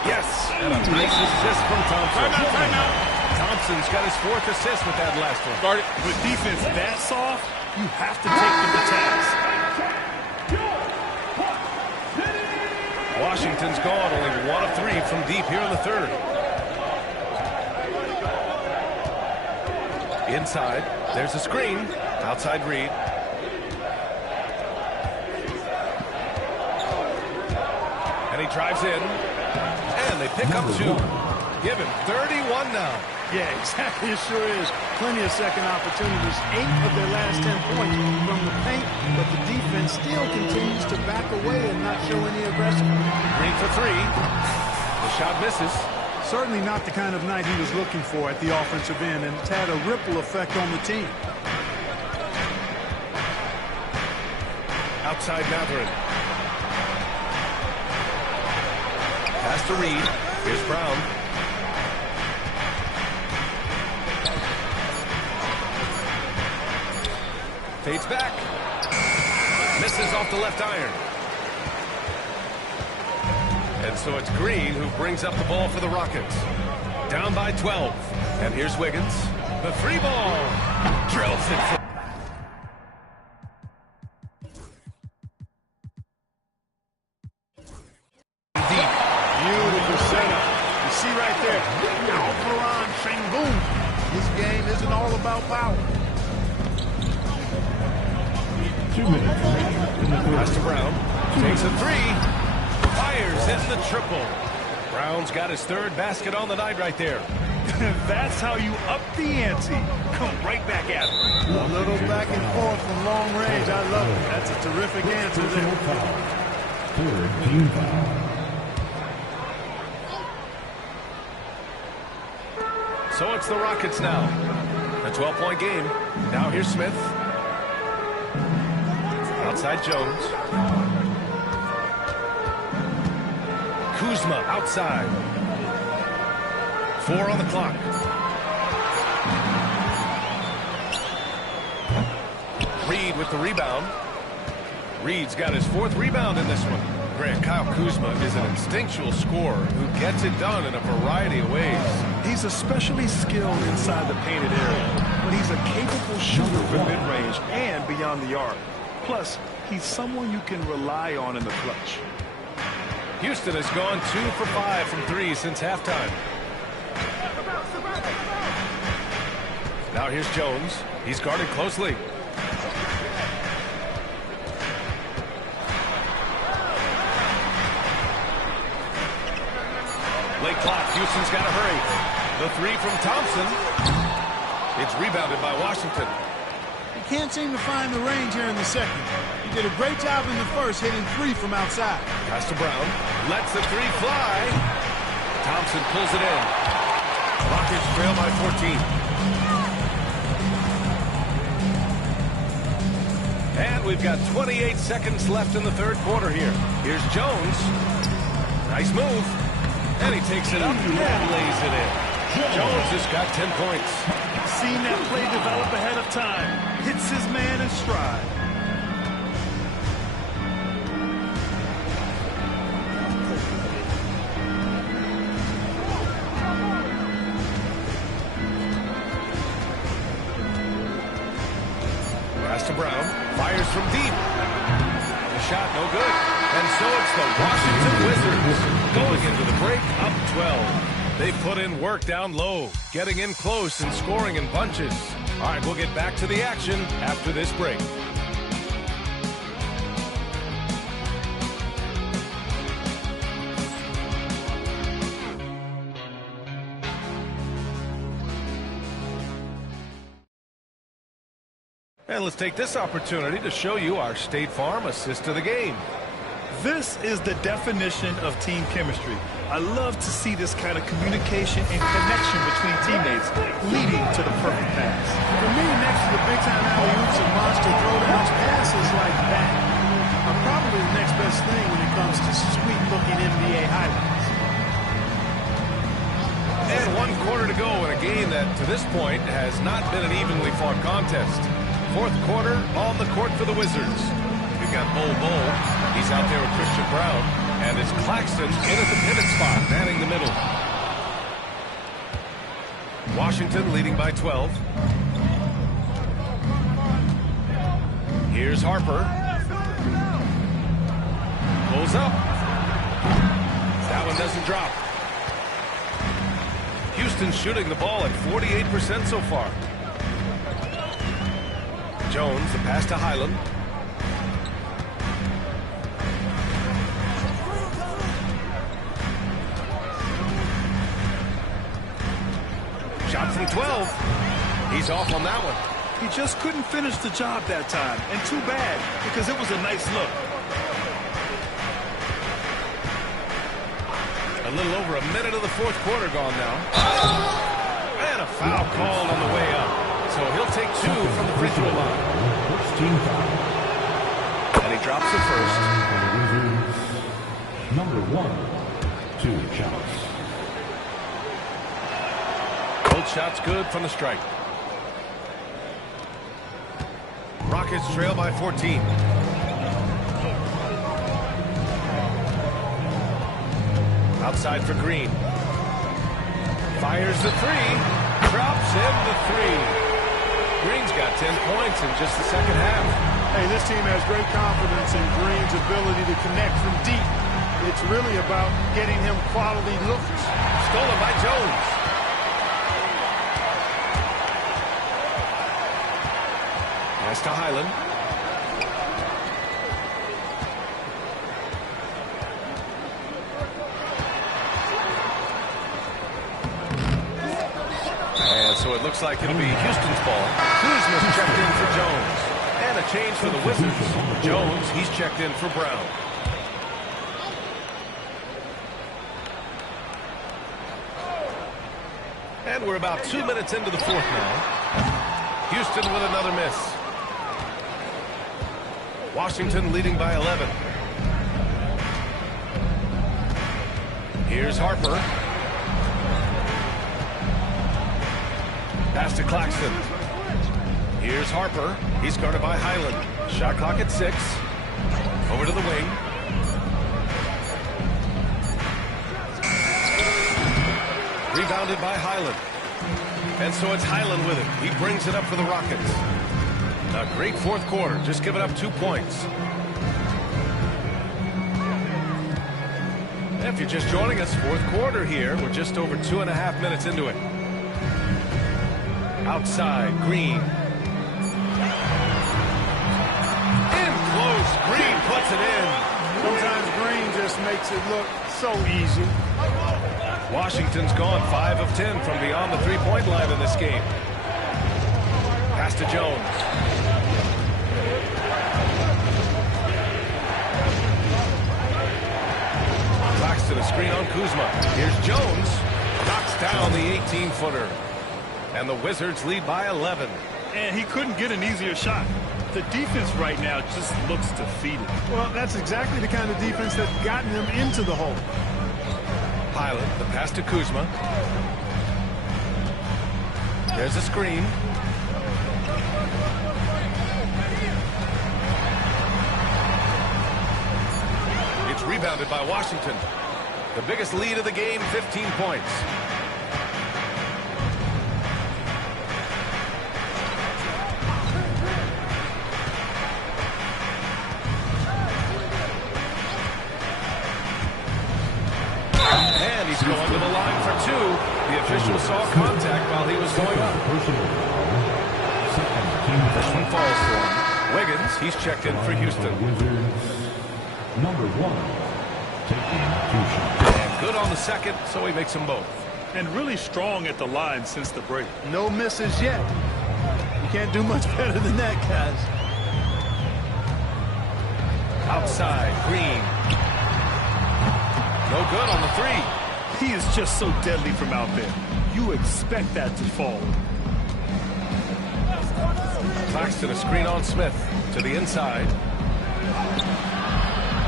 Yes. And a nice assist from Thompson. Timeout. Thompson's got his 4th assist with that last one. Guard it. With defense that soft, you have to take them to task. Washington's gone only 1 of 3 from deep here in the 3rd. Inside, there's a screen. Outside Reed. And he drives in. And they pick up 2. Give him 31 now. Yeah, exactly. It sure is. Plenty of second opportunities. 8 of their last 10 points from the paint, but the defense still continues to back away and not show any aggression. Green for 3. The shot misses. Certainly not the kind of night he was looking for at the offensive end, and it's had a ripple effect on the team. Outside Mathurin. Pass to Reed. Here's Brown. Fades back. Misses off the left iron. And so it's Green who brings up the ball for the Rockets. Down by 12. And here's Wiggins. The 3 ball. Drills it for isn't all about power. 2 minutes remaining in the Pass to third. Brown. Takes a three. Fires in the triple. Brown's got his third basket on the night right there. That's how you up the ante. Come right back at him. A little back and forth from long range. I love it. That's a terrific answer Personal there. foul. Third team foul. So it's the Rockets now. A 12-point game. Now here's Smith. Outside Jones. Kuzma outside. 4 on the clock. Reed with the rebound. Reed's got his 4th rebound in this one. Grant, Kyle Kuzma is an instinctual scorer who gets it done in a variety of ways. He's especially skilled inside the painted area, but he's a capable shooter from mid-range and beyond the arc. Plus, he's someone you can rely on in the clutch. Houston has gone 2 for 5 from 3 since halftime. Now here's Jones. He's guarded closely. Late clock. Houston's got to hurry. The 3 from Thompson. It's rebounded by Washington. He can't seem to find the range here in the second. He did a great job in the first, hitting 3 from outside. Pass to Brown. Lets the 3 fly. Thompson pulls it in. Rockets trail by 14. And we've got 28 seconds left in the third quarter here. Here's Jones. Nice move. And he takes it up and lays it in. Jones has got 10 points. Seen that play develop ahead of time. Hits his man in stride. Pass to Brown. Fires from deep. The shot no good. And so it's the Washington Wizards going into the break up 12. They put in work down low, getting in close and scoring in bunches. All right, we'll get back to the action after this break. And let's take this opportunity to show you our State Farm assist to the game. This is the definition of team chemistry. I love to see this kind of communication and connection between teammates leading to the perfect pass. For me, next to the big-time alley-oops and monster throwdowns, passes like that are probably the next best thing when it comes to sweet-looking NBA highlights. And 1 quarter to go in a game that, to this point, has not been an evenly fought contest. 4th quarter on the court for the Wizards. We've got Bol. He's out there with Christian Brown. And it's Claxton in at the pivot spot, manning the middle. Washington leading by 12. Here's Harper. Pulls up. That one doesn't drop. Houston shooting the ball at 48% so far. Jones, the pass to Highland. Shot from 12. He's off on that one. He just couldn't finish the job that time. And too bad, because it was a nice look. A little over a minute of the 4th quarter gone now. And a foul called on the way up. So he'll take 2 from the free throw line. And he drops the first. Number 1, 2 shots. Both shots good from the stripe. Rockets trail by 14. Outside for Green. Fires the 3. Drops in the 3. Green's got 10 points in just the second half. Hey, this team has great confidence in Green's ability to connect from deep. It's really about getting him quality looks. Stolen by Jones. Pass to Highland. And so it looks like it'll be Houston's ball. Kuzma's checked in for Jones. And a change for the Wizards. Jones, he's checked in for Brown. And we're about 2 minutes into the fourth now. Houston with another miss. Washington leading by 11. Here's Harper. Pass to Claxton. Here's Harper. He's guarded by Highland. Shot clock at 6. Over to the wing. Rebounded by Highland. And so it's Highland with it. He brings it up for the Rockets. A great fourth quarter. Just giving up 2 points. If you're just joining us, fourth quarter here. We're just over 2.5 minutes into it. Outside, Green. In close, Green puts it in. Sometimes Green just makes it look so easy. Washington's gone 5 of 10 from beyond the three-point line in this game. Pass to Jones. Claxton, a screen on Kuzma. Here's Jones. Knocks down the 18-footer. And the Wizards lead by 11. And he couldn't get an easier shot. The defense right now just looks defeated. Well, that's exactly the kind of defense that's gotten them into the hole. Highland, the pass to Kuzma. There's a screen. It's rebounded by Washington. The biggest lead of the game, 15 points. And he's going to the line for 2. The official saw contact while he was going up. This one falls for him. Wiggins, he's checked in for Houston. Number 1, taking 2 shots. And good on the second, so he makes them both. And really strong at the line since the break. No misses yet. You can't do much better than that, guys. Outside, Green. No good on the 3. He is just so deadly from out there. You expect that to fall. Claxton, a screen on Smith. To the inside.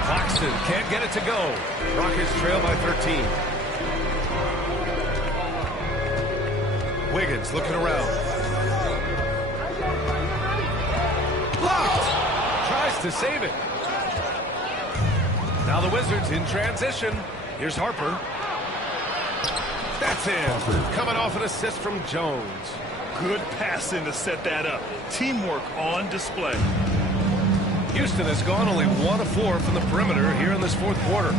Claxton can't get it to go. Rockets trail by 13. Wiggins looking around. Blocked. Tries to save it. Now the Wizards in transition. Here's Harper. That's in. Coming off an assist from Jones. Good passing to set that up. Teamwork on display. Houston has gone only 1 of 4 from the perimeter here in this fourth quarter.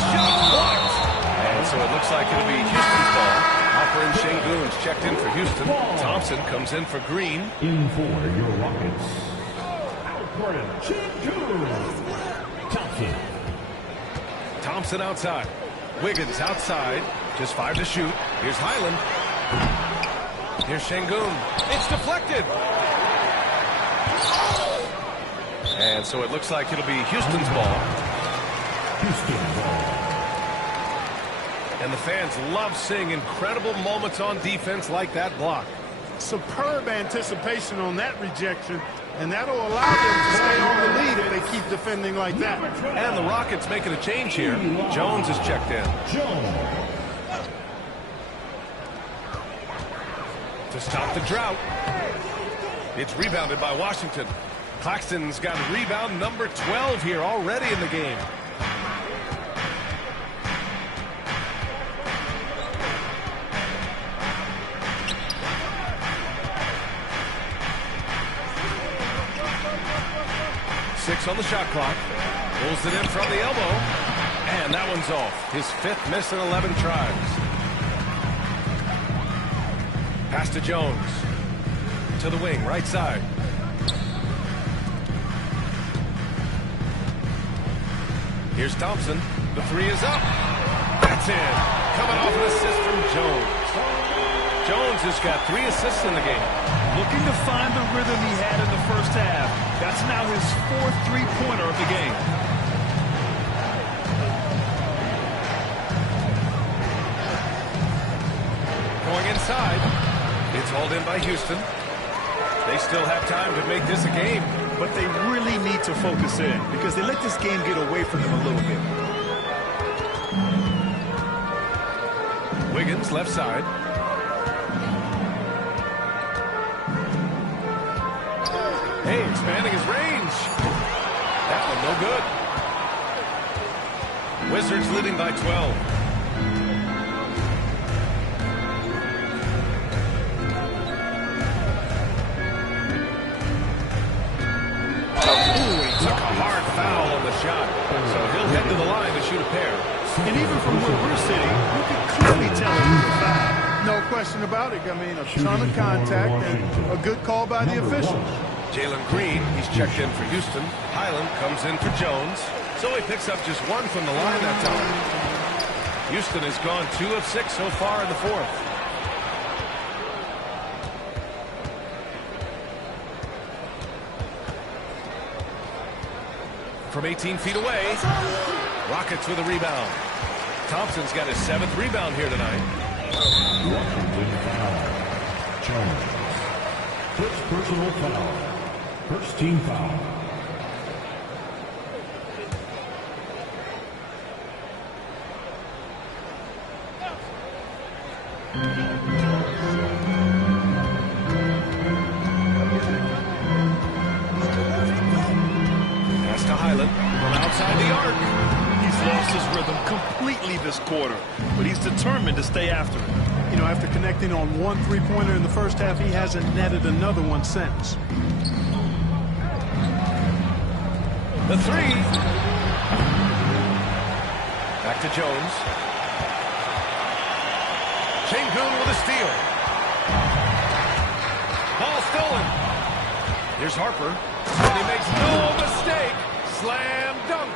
Shot blocked. And so it looks like it'll be Houston's ball. Hopper and Şengün's checked in for Houston. Thompson comes in for Green. In for your Rockets, Alperen Şengün. Thompson. Thompson outside. Wiggins outside. Just 5 to shoot. Here's Highland. Here's Şengün. It's deflected. And so it looks like it'll be Houston's ball. Houston ball. And the fans love seeing incredible moments on defense like that block. Superb anticipation on that rejection, and that'll allow them to stay on the lead if they keep defending like that. And the Rockets making a change here. Jones is checked in. Jones. To stop the drought. It's rebounded by Washington. Claxton's got rebound number 12 here already in the game. Six on the shot clock. Pulls it in from the elbow. And that one's off. His 5th miss in 11 tries. Pass to Jones. To the wing, right side. Here's Thompson. The three is up. That's in. Coming off an assist from Jones. Jones has got 3 assists in the game. Looking to find the rhythm he had in the first half. That's now his 4th three-pointer of the game. Going inside. It's hauled in by Houston. They still have time to make this a game. But they really need to focus in because they let this game get away from them a little bit. Wiggins, left side. Hey, expanding his range. That one no good. Wizards leading by 12. Ooh, he took a hard foul on the shot. So he'll head to the line to shoot a pair. And even from where we're sitting, you can clearly tell it was a foul. No question about it. I mean, a ton of contact and a good call by the officials. Jalen Green, he's checked in for Houston. Highland comes in for Jones. So he picks up just 1 from the line that time. Houston has gone 2 of 6 so far in the 4th. From 18 feet away, Rockets with a rebound. Thompson's got his 7th rebound here tonight. Washington foul. Jones. First personal foul. First team foul. Pass to Highland from outside the arc. He's lost his rhythm completely this quarter, but he's determined to stay after it. You know, after connecting on 1 3-pointer in the first half, he hasn't netted another one since. The 3. Back to Jones. Şengün with a steal. Ball stolen. Here's Harper. And he makes no mistake. Slam dunk.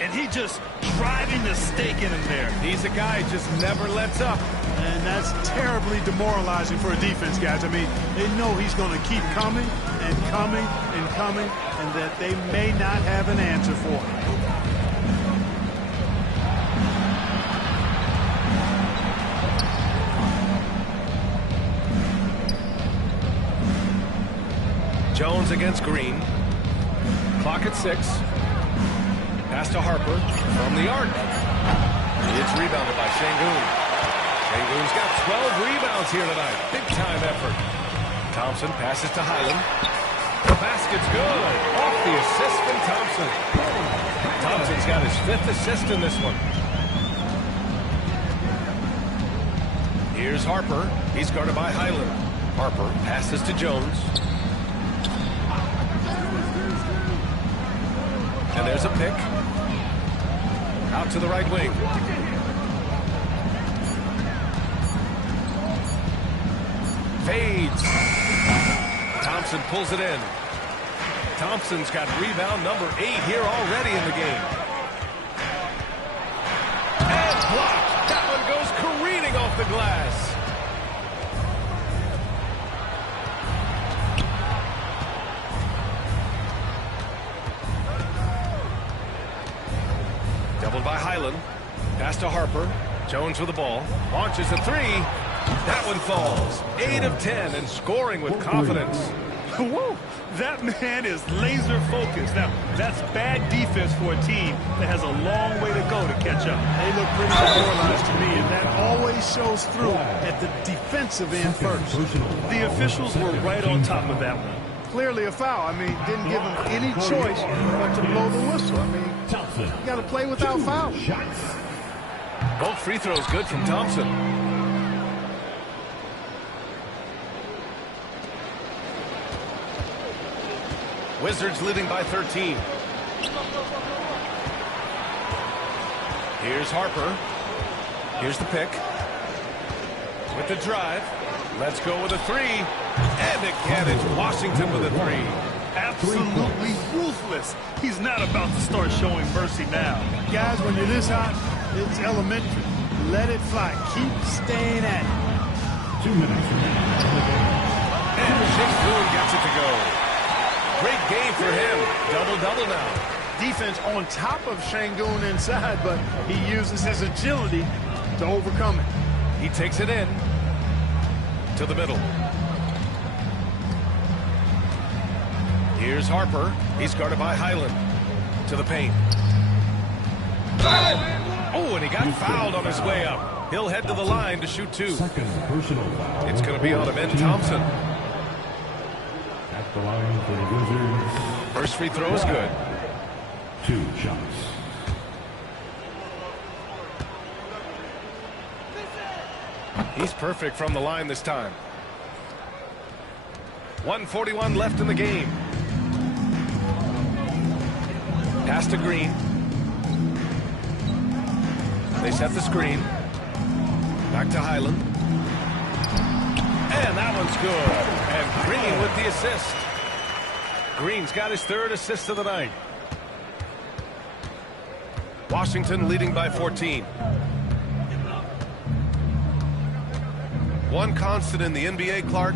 And he just driving the stake in him there. He's a guy who just never lets up. And that's terribly demoralizing for a defense, guys. I mean, they know he's going to keep coming and coming and coming, and that they may not have an answer for him. Jones against Green. Clock at 6. Pass to Harper from the arc. It's rebounded by Şengün. Şengün's got 12 rebounds here tonight. Big time effort. Thompson passes to Highland. The basket's good. Off the assist from Thompson. Thompson's got his 5th assist in this one. Here's Harper. He's guarded by Highland. Harper passes to Jones. And there's a pick. Out to the right wing. Fades. Thompson pulls it in. Thompson's got rebound number 8 here already in the game. And blocked. That one goes careening off the glass. Doubled by Highland. Pass to Harper. Jones with the ball. Launches a 3. That one falls. 8 of 10 and scoring with confidence. Whoa, that man is laser focused. Now, that's bad defense for a team that has a long way to go to catch up. They look pretty demoralized to me, and that always shows through at the defensive end first. The officials were right on top of that one. Clearly a foul. I mean, didn't give him any choice but to blow the whistle. I mean, you got to play without fouls. Both free throws good from Thompson. Wizards leading by 13. Here's Harper. Here's the pick. With the drive. Let's go with a three. And again, it's Washington with a three. Absolutely ruthless. He's not about to start showing mercy now. Guys, when you're this hot, it's elementary. Let it fly. Keep staying at it. 2 minutes remaining. And Shingun gets it to go. Great game for him. Double-double now. Defense on top of Shangun inside, but he uses his agility to overcome it. He takes it in to the middle. Here's Harper. He's guarded by Highland. To the paint. Oh, and he got fouled on his way up. He'll head to the line to shoot two. Second personal foul. It's going to be on him, and Thompson. At the line for the Wizards. First free throw is good. 2 shots. He's perfect from the line this time. 1:41 left in the game. Pass to Green. They set the screen. Back to Highland. And that one's good. And Green with the assist. Green's got his 3rd assist of the night. Washington leading by 14. One constant in the NBA, Clark,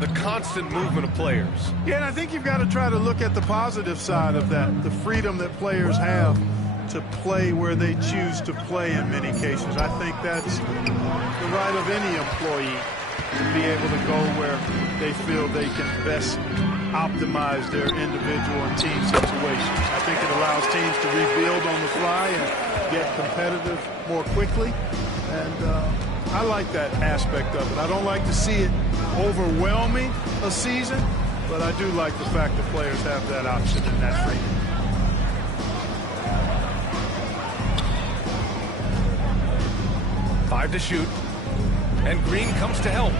the constant movement of players. Yeah, and I think you've got to try to look at the positive side of that, the freedom that players have to play where they choose to play in many cases. I think that's the right of any employee to be able to go where they feel they can best optimize their individual and team situations. I think it allows teams to rebuild on the fly and get competitive more quickly. And I like that aspect of it. I don't like to see it overwhelming a season, but I do like the fact that players have that option and that freedom. Five to shoot. And Green comes to help.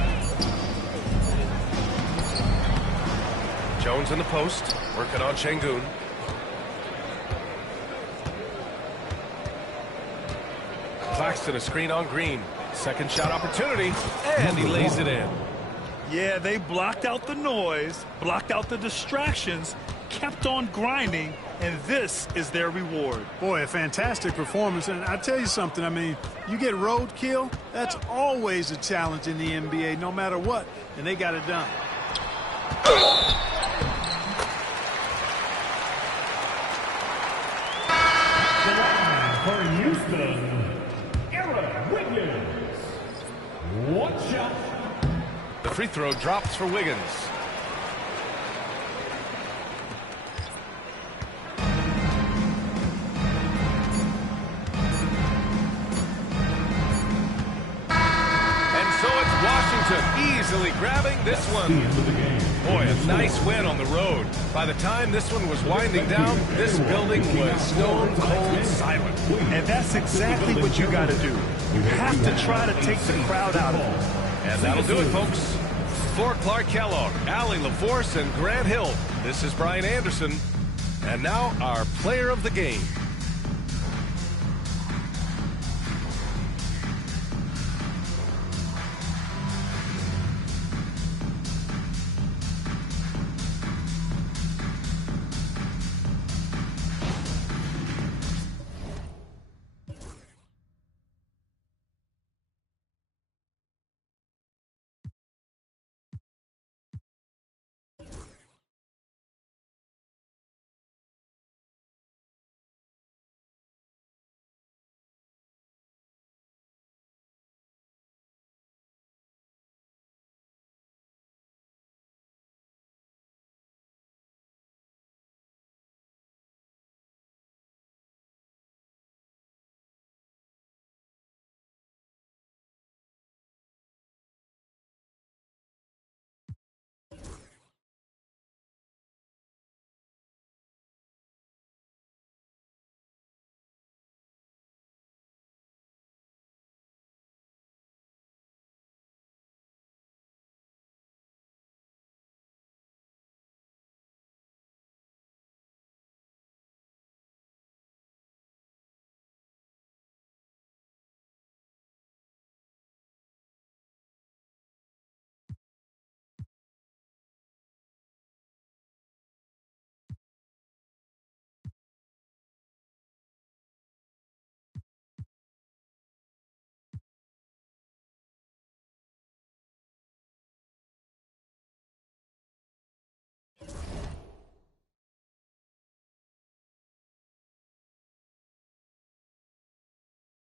Jones in the post, working on Shangun. Claxton a screen on Green. Second shot opportunity, and he lays it in. Yeah, they blocked out the noise, blocked out the distractions, kept on grinding, and this is their reward. Boy, a fantastic performance. And I tell you something, I mean, you get roadkill, that's always a challenge in the NBA, no matter what, and they got it done. For Houston, Aaron Wiggins. 1 shot. The free throw drops for Wiggins. And so it's Washington easily grabbing this one. Boy, a nice win on the road. By the time this one was winding down, this building was stone cold silent. And that's exactly what you got to do. You have to try to take the crowd out of it. And that'll do it, folks. For Clark Kellogg, Allie LaForce, and Grant Hill, this is Brian Anderson. And now our player of the game.